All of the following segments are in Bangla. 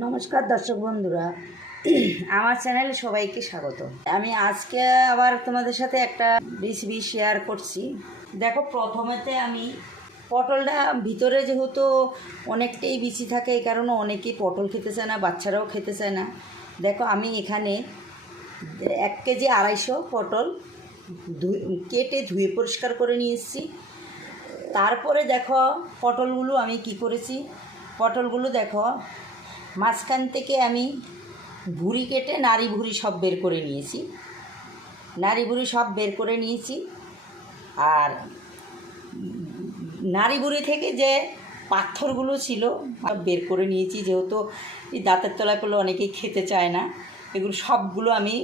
নমস্কার দর্শক বন্ধুরা, আমার চ্যানেলে সবাইকে স্বাগত। আমি আজকে আবার তোমাদের সাথে একটা রেসিপি শেয়ার করছি। দেখো, প্রথমেতে আমি পটলটা, ভিতরে যেহেতু অনেকটাই বিচি থাকে, এই কারণে অনেকেই পটল খেতে চায় না, বাচ্চারাও খেতে চায় না। দেখো, আমি এখানে এক কেজি আড়াইশো পটল কেটে ধুয়ে পরিষ্কার করে নিয়ে এসেছি। তারপরে দেখো, পটলগুলো আমি কি করেছি? পটলগুলো দেখো মাঝখান থেকে আমি ভুড়ি কেটে নাড়ি ভুড়ি সব বের করে নিয়েছি। নাড়ি ভুড়ি সব বের করে নিয়েছি। আর নাড়ি ভুড়ি থেকে যে পাথরগুলো ছিল, সব বের করে নিয়েছি। যেহেতু এই দাঁতের তলায় পড়লে অনেকেই খেতে চায় না, এগুলো সবগুলো আমি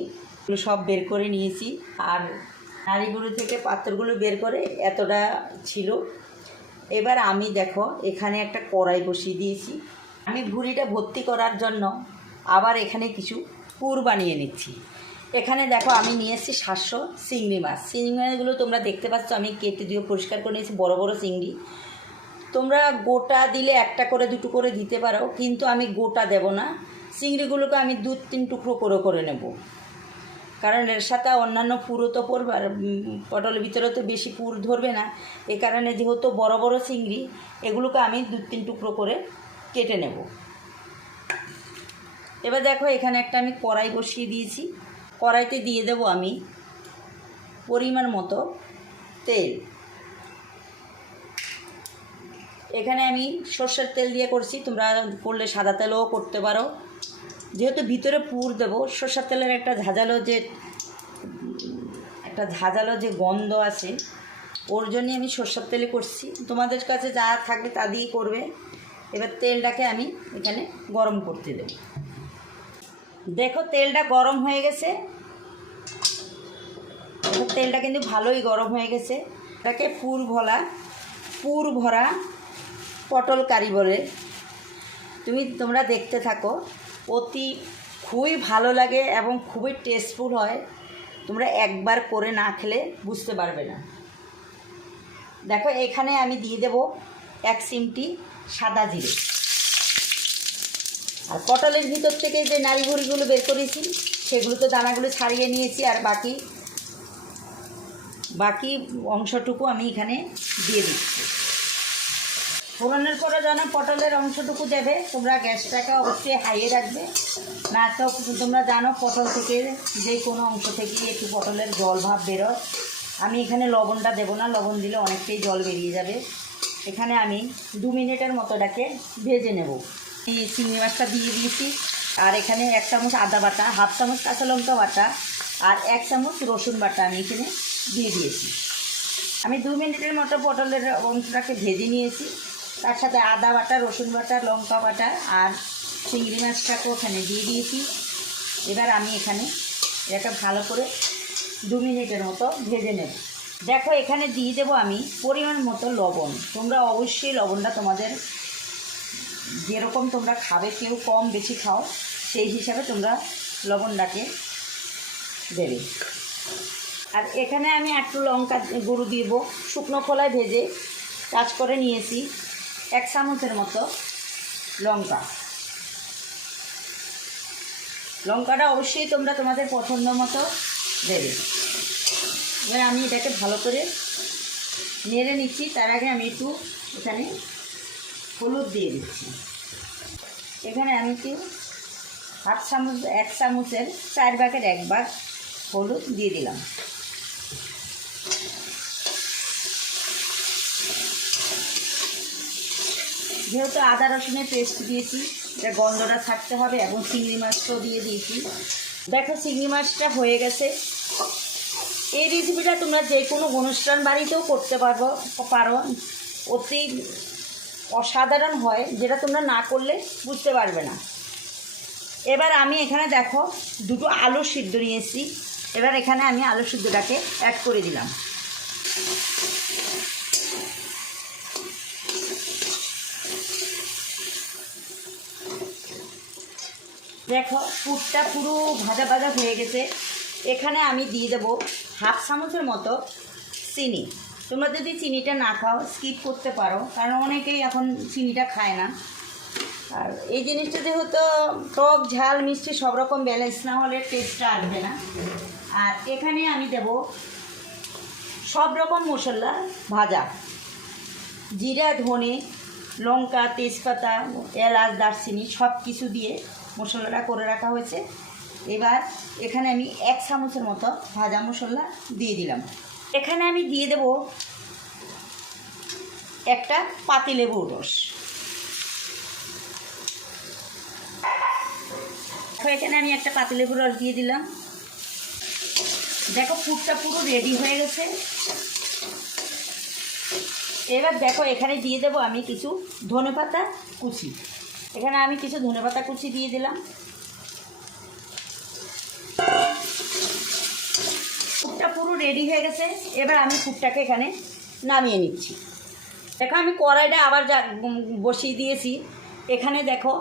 সব বের করে নিয়েছি। আর নাড়িগুলো থেকে পাথরগুলো বের করে এতটা ছিল। এবার আমি দেখো, এখানে একটা কড়াই বসিয়ে দিয়েছি। আমি ভুড়িটা ভর্তি করার জন্য আবার এখানে কিছু পুর বানিয়ে নিচ্ছি। এখানে দেখো আমি নিয়ে এসেছি সাতশো চিংড়ি মাছ। চিংড়ি মাছগুলো তোমরা দেখতে পাচ্ছ, আমি কেটে দিয়ে পরিষ্কার করে নিয়েছি, বড় বড় চিংড়ি। তোমরা গোটা দিলে একটা করে, দুটো করে দিতে পারো, কিন্তু আমি গোটা দেব না। চিংড়িগুলোকে আমি দু তিন টুকরো করে করে নেব। কারণ এর সাথে অন্যান্য পুরো তো পড়বে, আর পটলের ভিতরে তো বেশি পুর ধরবে না। এ কারণে যেহেতু বড় বড় চিংড়ি, এগুলোকে আমি দু তিন টুকরো করে কেটে নেব। এবার দেখো এখানে একটা আমি কড়াই বসিয়ে দিয়েছি। কড়াইতে দিয়ে দেব আমি পরিমাণ মতো তেল। এখানে আমি সর্ষের তেল দিয়ে করছি, তোমরা করলে সাদা তেলও করতে পারো। যেহেতু ভিতরে পুর দেবো, সর্ষের তেলের একটা ঝাঁঝালো যে, একটা ঝাঁঝালো যে গন্ধ আছে, ওর জন্যই আমি সর্ষের তেলে করছি। তোমাদের কাছে যা থাকবে তা দিয়েই করবে। এবার তেলটাকে আমি এখানে গরম করতে দেব। দেখো তেলটা গরম হয়ে গেছে। তেলটা কিন্তু ভালোই গরম হয়ে গেছে। এটাকে পুর ভরা পুর ভরা পটল কারি বলে। তুমি তোমরা দেখতে থাকো, অতি খুবই ভালো লাগে এবং খুবই টেস্টফুল হয়। তোমরা একবার করে না খেলে বুঝতে পারবে না। দেখো এখানে আমি দিয়ে দেব এক চিমটি সাদা জিরে। আর পটলের ভিতর থেকে যে নাড়ি ভুড়িগুলো বের করেছি সেগুলো তো দানাগুলো ছাড়িয়ে নিয়েছি আর বাকি বাকি অংশটুকু আমি এখানে দিয়ে দিচ্ছি। ফোড়নের পরে যেন পটলের অংশটুকু দেবে, তোমরা গ্যাসটাকে অবশ্যই হাইয়ে রাখবে। না তো, তোমরা জানো পটল থেকে যে কোনো অংশ থেকে একটু পটলের জল ভাব বেরোয়। আমি এখানে লবণটা দেবো না, লবণ দিলে অনেকটাই জল বেরিয়ে যাবে। এখানে আমি দু মিনিটের মতোটাকে ভেজে নেব। এই চিংড়ি মাছটা দিয়ে দিয়েছি। আর এখানে এক চামচ আদা বাটা, হাফ চামচ কাঁচা লঙ্কা বাটা আর এক চামচ রসুন বাটা আমি এখানে দিয়ে দিয়েছি। আমি দু মিনিটের মতো পটলের অংশটাকে ভেজে নিয়েছি। তার সাথে আদা বাটা, রসুন বাটা, লঙ্কা বাটা আর চিংড়ি মাছটাকে ওখানে দিয়ে দিয়েছি। এবার আমি এখানে এটাকে ভালো করে দু মিনিটের মতো ভেজে নেব। দেখো, এখানে দিয়ে দেবো আমি পরিমাণ মতো লবণ। তোমরা অবশ্যই লবণটা তোমাদের যেরকম তোমরা খাবে, কেউ কম বেশি খাও, সেই হিসাবে তোমরা লবণটাকে দেবে। আর এখানে আমি একটু লঙ্কা গুঁড়ো দিব। শুকনো খোলায় ভেজে কাজ করে নিয়েছি এক চামচের মতো লঙ্কা। লঙ্কাটা অবশ্যই তোমরা তোমাদের পছন্দ মতো দেবে। এবার আমি এটাকে ভালো করে নেড়ে নিচ্ছি। তার আগে আমি একটু এখানে হলুদ দিয়ে দিচ্ছি। এখানে আমি একটু হাফ চামচ, এক চামচের চার ভাগের এক ভাগ হলুদ দিয়ে দিলাম। যেহেতু আদা রসুনের পেস্ট দিয়েছি, এটা গন্ধটা থাকতে হবে, এবং চিংড়ি মাছটাও দিয়ে দিয়েছি। দেখো, চিংড়ি মাছটা হয়ে গেছে। এই রেসিপিটা তোমরা যে কোনো অনুষ্ঠান বাড়িতেও করতে পারব, পারো। অতি অসাধারণ হয়, যেটা তোমরা না করলে বুঝতে পারবে না। এবার আমি এখানে দেখো, দুটো আলু সিদ্ধ নিয়েছি। এবার এখানে আমি আলু সিদ্ধটাকে অ্যাড করে দিলাম। দেখো, পুরটা পুরো ভাজা ভাজা হয়ে গেছে। এখানে আমি দিয়ে দেবো হাফ চামচের মতো চিনি। তোমরা যদি চিনিটা না খাও স্কিপ করতে পারো। কারণ অনেকেই এখন চিনিটা খায় না। আর এই জিনিসটা যেহেতু টক, ঝাল, মিষ্টি সব রকম ব্যালেন্স না হলে টেস্টটা আসবে না। আর এখানে আমি দেব সব রকম মশলা ভাজা। জিরা, ধনে, লঙ্কা, তেজপাতা, এলাচ, দারচিনি সব কিছু দিয়ে মশলাটা করে রাখা হয়েছে। এবার এখানে আমি এক চামচের মতো ভাজা মশলা দিয়ে দিলাম। এখানে আমি দিয়ে দেব একটা পাতিলেবুর রস। এখানে আমি একটা পাতিলেবুর রস দিয়ে দিলাম। দেখো, পুরটা পুরো রেডি হয়ে গেছে। এবার দেখো, এখানে দিয়ে দেবো আমি কিছু ধনেপাতা কুচি। এখানে আমি কিছু ধনেপাতা কুচি দিয়ে দিলাম পুরটা পুরো রেডি হয়ে গেছে। এবার আমি পুরটাকে এখানে নামিয়ে নিচ্ছি। দেখো, আমি কড়াইটা আবার যা বসিয়ে দিয়েছি। এখানে দেখো,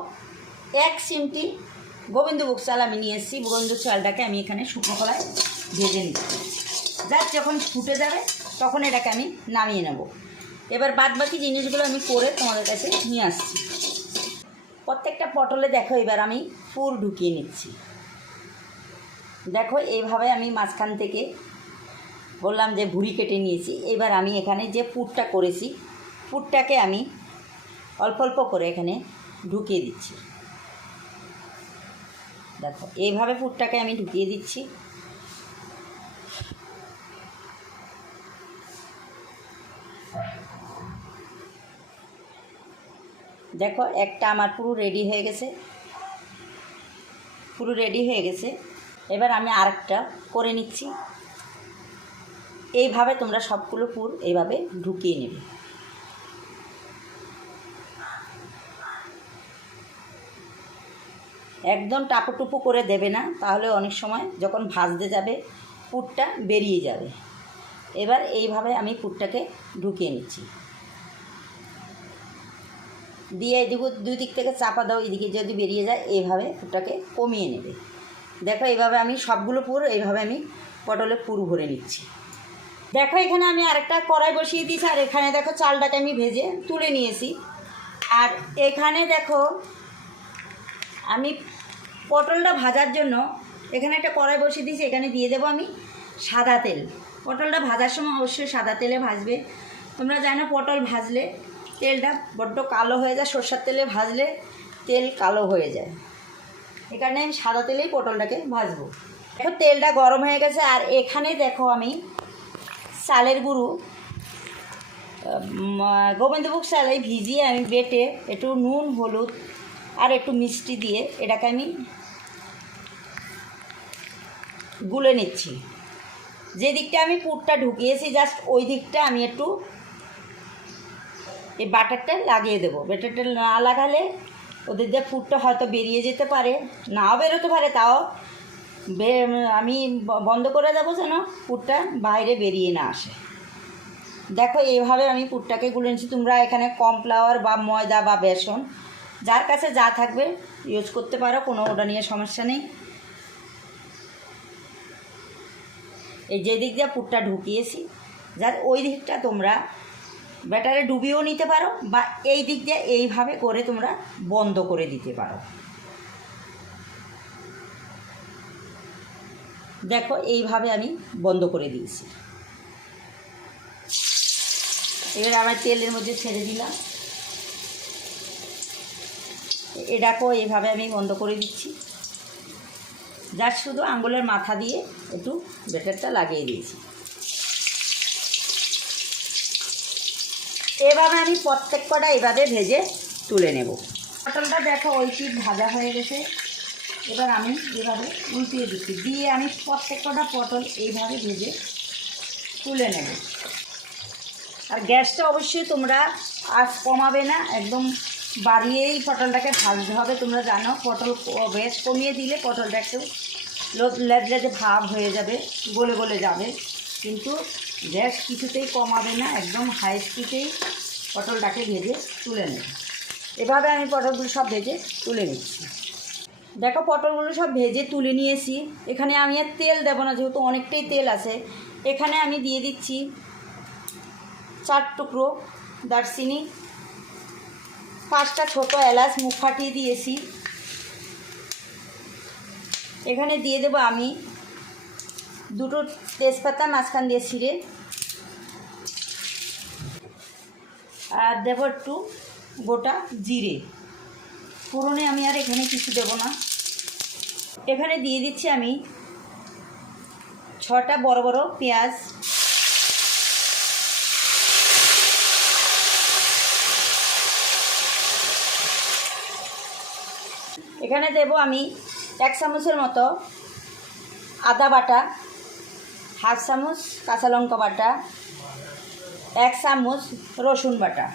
এক সিমটি গোবিন্দভোগ চাল আমি নিয়ে এসেছি। গোবিন্দ চালটাকে আমি এখানে শুকনো কলায় ভেজে নিচ্ছি। যাক, যখন ফুটে যাবে, তখন এটাকে আমি নামিয়ে নেব। এবার বাদ বাকি জিনিসগুলো আমি করে তোমাদের কাছে নিয়ে আসছি। প্রত্যেকটা পটলে দেখো, এবার আমি ফুল ঢুকিয়ে নিচ্ছি। দেখো, এইভাবে আমি মাঝখান থেকে বললাম যে ভুড়ি কেটে নিয়েছি। এবার আমি এখানে যে পুরটা করেছি, পুরটাকে আমি অল্প অল্প করে এখানে ঢুকিয়ে দিচ্ছি। দেখো এইভাবে পুরটাকে আমি ঢুকিয়ে দিচ্ছি। দেখো, একটা আমার পুরো রেডি হয়ে গেছে। পুরো রেডি হয়ে গেছে। এবার আমি আরেকটা করে নিচ্ছি। এইভাবে তোমরা সবগুলো পুর এইভাবে ঢুকিয়ে নেবে। একদম টাপুটুপু করে দেবে না, তাহলে অনেক সময় যখন ভাজতে যাবে, পুরটা বেরিয়ে যাবে। এবার এইভাবে আমি পুরটাকে ঢুকিয়ে নিচ্ছি। দিয়ে এদিকে দুই দিক থেকে চাপা দাও, এদিকে যদি বেরিয়ে যায়, এইভাবে পুরটাকে কমিয়ে নেবে। দেখো, এইভাবে আমি সবগুলো পুর, এইভাবে আমি পটলে পুর ভরে নিচ্ছি। দেখো, এখানে আমি আরেকটা কড়াই বসিয়ে দিয়েছি, আর এখানে দেখো চালটাকে আমি ভেজে তুলে নিয়েছি। আর এখানে দেখো, আমি পটলটা ভাজার জন্য এখানে একটা কড়াই বসিয়ে দিয়েছি, এখানে দিয়ে দেবো আমি সাদা তেল। পটলটা ভাজার সময় অবশ্যই সাদা তেলে ভাজবে। তোমরা জানো পটল ভাজলে তেলটা বড্ড কালো হয়ে যায়, সর্ষের তেলে ভাজলে তেল কালো হয়ে যায়। এখানে আমি সাদা তেলেই পটলটাকে ভাজবো। দেখো, তেলটা গরম হয়ে গেছে, আর এখানে দেখো আমি চালের গুঁড়ো। গোবিন্দভোগ চালে ভিজিয়ে আমি বেটে একটু নুন, হলুদ আর একটু মিষ্টি দিয়ে এটাকে আমি গুলে নিচ্ছি। যে দিকটা আমি পুরটা ঢুকিয়েছি জাস্ট ওই দিকটা আমি একটু এই বাটারটা লাগিয়ে দেবো। বাটারটা না লাগালে ওদের যে পুরটা হয়তো বেরিয়ে যেতে পারে, নাও বেরোতে পারে, তাও আমি বন্ধ করে দেবো যেন পুরটা বাইরে বেরিয়ে না আসে। দেখো, এইভাবে আমি পুরটাকে গুলে নিচ্ছি তোমরা এখানে কর্নফ্লাওয়ার বা ময়দা বা বেসন, যার কাছে যা থাকবে ইউজ করতে পারো, কোনো ওটা নিয়ে সমস্যা নেই। এই যে দিক দিয়ে পুরটা ঢুকিয়েছি, যার ওই দিকটা তোমরা ব্যাটারে ডুবিয়েও নিতে পারো বা এই দিক দিয়ে এইভাবে করে তোমরা বন্ধ করে দিতে পারো। দেখো, এইভাবে আমি বন্ধ করে দিয়েছি। এবার আমার তেলের মধ্যে ছেড়ে দিলাম। এটাকেও এইভাবে আমি বন্ধ করে দিচ্ছি। যার শুধু আঙ্গুলের মাথা দিয়ে একটু বেটারটা লাগিয়ে দিয়েছি। এভাবে আমি প্রত্যেক কটা এভাবে ভেজে তুলে নেব। পটলটা দেখো, ওই ভাজা হয়ে গেছে। এবার আমি এভাবে উল্টিয়ে দিচ্ছি। দিয়ে আমি প্রত্যেক কটা পটল এইভাবে ভেজে তুলে নেব। আর গ্যাসটা অবশ্যই তোমরা আজ কমাবে না, একদম বাড়িয়েই পটলটাকে ভাজতে হবে। তোমরা জানো, পটল গ্যাস কমিয়ে দিলে পটলটা একটু লেদলেদে ভাব হয়ে যাবে, গলে গলে যাবে। কিন্তু গ্যাস কিছুতেই কমাবে না, একদম হাই স্পিডেই পটলটাকে ভেজে তুলে নেবে। এভাবে আমি পটলগুলো সব ভেজে তুলে নিচ্ছি। দেখো পটলগুলো সব ভেজে তুলে নিয়েছি। এখানে আমি আর তেল দেবো না, যেহেতু অনেকটাই তেল আছে। এখানে আমি দিয়ে দিচ্ছি চার টুকরো দারচিনি। পাঁচটা ছোট এলাচ মুখ ফাটিয়ে দিয়েছি। এখানে দিয়ে দেবো আমি দুটো তেজপাতা মাঝখান দিয়ে ছিঁড়ে। আর দেবো একটু গোটা জিরে। পুরনে আমি আর এখানে কিছু দেবো না। এখানে দিয়ে দিচ্ছি আমি ছটা বড় বড় পেঁয়াজ। এখানে দেব আমি এক চামচের মতো আদা বাটা, হাফ চামচ কাঁচা লঙ্কা বাটা, এক চামচ রসুন বাটা।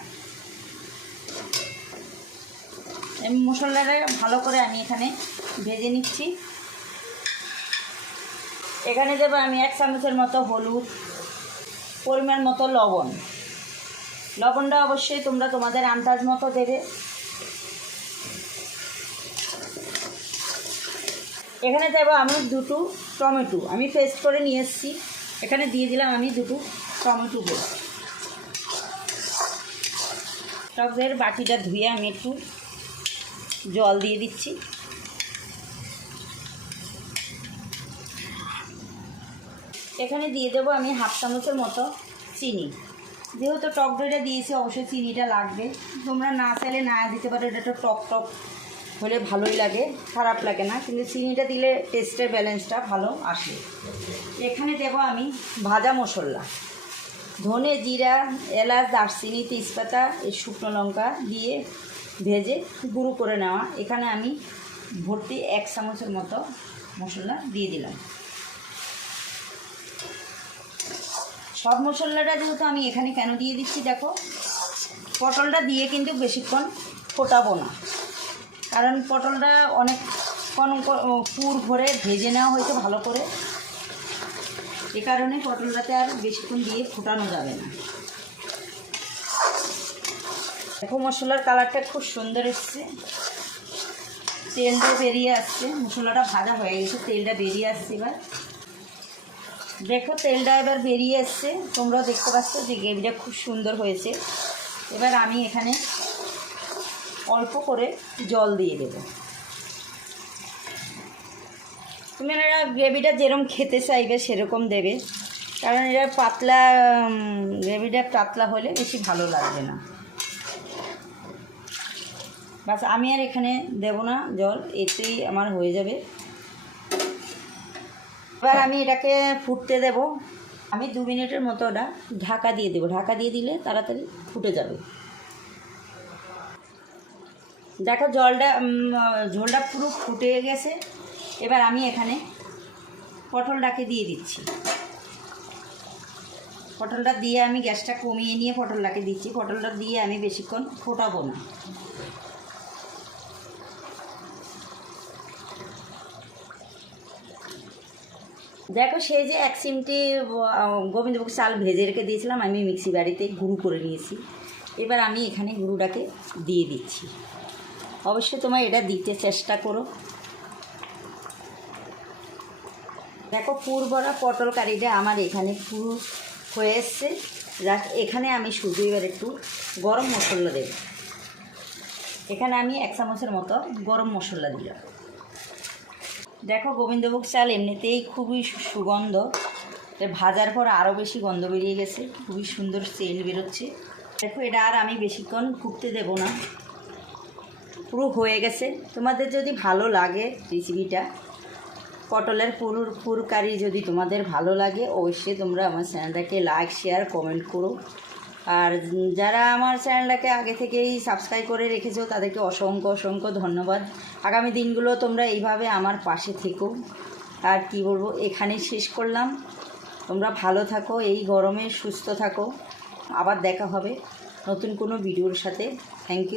এই মশলাটা ভালো করে আমি এখানে ভেজে নিচ্ছি। এখানে দেবো আমি এক চামচের মতো হলুদ, পরিমাণ মতো লবণ। লবণটা অবশ্যই তোমরা তোমাদের আন্দাজ মতো দেবে। এখানে দেবো আমি দুটো টমেটো। আমি পেস্ট করে নিয়ে এসেছি। এখানে দিয়ে দিলাম আমি দুটো টমেটো টকের বাটিটা ধুয়ে আমি একটু জল দিয়ে দিচ্ছি। এখানে দিয়ে দেবো আমি হাফ চামচের মতো চিনি। যেহেতু টক দইটা দিয়েছি, অবশ্যই চিনিটা লাগবে। তোমরা না চাইলে না দিতে পারো, এটা তো টক টক হলে ভালোই লাগে, খারাপ লাগে না। কিন্তু চিনিটা দিলে টেস্টের ব্যালেন্সটা ভালো আসে। এখানে দেবো আমি ভাজা মশলা। ধনে জিরা, এলাচ, দারচিনি, তেজপাতা, এই শুকনো লঙ্কা দিয়ে ভেজে গুঁড়ো করে নেওয়া। এখানে আমি ভর্তি এক চামচের মতো মশলা দিয়ে দিলাম। সব মশলাটা যেহেতু আমি এখানে কেন দিয়ে দিচ্ছি দেখো, পটলটা দিয়ে কিন্তু বেশিক্ষণ ফোটাবো না। কারণ পটলটা অনেকক্ষণ পুর ভরে ভেজে নেওয়া হয়েছে ভালো করে। এ কারণে পটলটাতে আর বেশিক্ষণ দিয়ে ফোটানো যাবে না। দেখো, মশলার কালারটা খুব সুন্দর এসছে। তেলটা বেরিয়ে আসছে। মশলাটা ভাজা হয়ে গেছে, তেলটা বেরিয়ে আসছে এবার। দেখো, তেলটা এবার বেরিয়ে এসছে। তোমরাও দেখতে পাচ্ছ যে গ্রেভিটা খুব সুন্দর হয়েছে। এবার আমি এখানে অল্প করে জল দিয়ে দেবো। তুমি এরা গ্রেভিটা যেরকম খেতে চাইবে, সেরকম দেবে। কারণ এরা পাতলা গ্রেভিটা পাতলা হলে বেশি ভালো লাগবে না। বাস, আমি আর এখানে দেব না জল, এতেই আমার হয়ে যাবে। এবার আমি এটাকে ফুটতে দেব। আমি দু মিনিটের মতো ওটা ঢাকা দিয়ে দেবো। ঢাকা দিয়ে দিলে তাড়াতাড়ি ফুটে যাবে। দেখো জলটা ঝোলটা পুরো ফুটে গেছে। এবার আমি এখানে পটলটাকে দিয়ে দিচ্ছি। পটলটা দিয়ে আমি গ্যাসটা কমিয়ে নিয়ে পটলটাকে দিচ্ছি। পটলটা দিয়ে আমি বেশিক্ষণ ফোটাবো না। দেখো, সেই যে এক চিমটি গোবিন্দভোগ চাল ভেজে রেখে দিয়েছিলাম, আমি মিক্সি বাড়িতে গুঁড়ো করে নিয়েছি। এবার আমি এখানে গুঁড়োটাকে দিয়ে দিচ্ছি। অবশ্যই তোমার এটা দিতে চেষ্টা করো। দেখো, পুর ভরা পটল কারিটা আমার এখানে পুরো হয়ে এসছে। জাস্ট এখানে আমি শুধু এবার একটু গরম মশলা দেব। এখানে আমি এক চামচের মতো গরম মশলা দিলাম। দেখো গোবিন্দভোগ চাল এমনিতেই খুবই সুগন্ধ। ভাজার পর আরও বেশি গন্ধ বেরিয়ে গেছে, খুবই সুন্দর সেন্ট বেরোচ্ছে। দেখো, এটা আর আমি বেশিক্ষণ ফুটতে দেব না। পুরো হয়ে গেছে। তোমাদের যদি ভালো লাগে রেসিপিটা পটলের পুরুর পুর কারি যদি তোমাদের ভালো লাগে, অবশ্যই তোমরা আমার চ্যানেলটাকে লাইক শেয়ার কমেন্ট করো। আর যারা আমার চ্যানেলটাকে আগে থেকেই সাবস্ক্রাইব করে রেখেছো, তাদেরকে অসংখ্য অসংখ্য ধন্যবাদ। আগামী দিনগুলো তোমরা এইভাবে আমার পাশে থেকো। আর কি বলব, এখানেই শেষ করলাম। তোমরা ভালো থাকো, এই গরমে সুস্থ থাকো। আবার দেখা হবে নতুন কোনো ভিডিওর সাথে। Thank you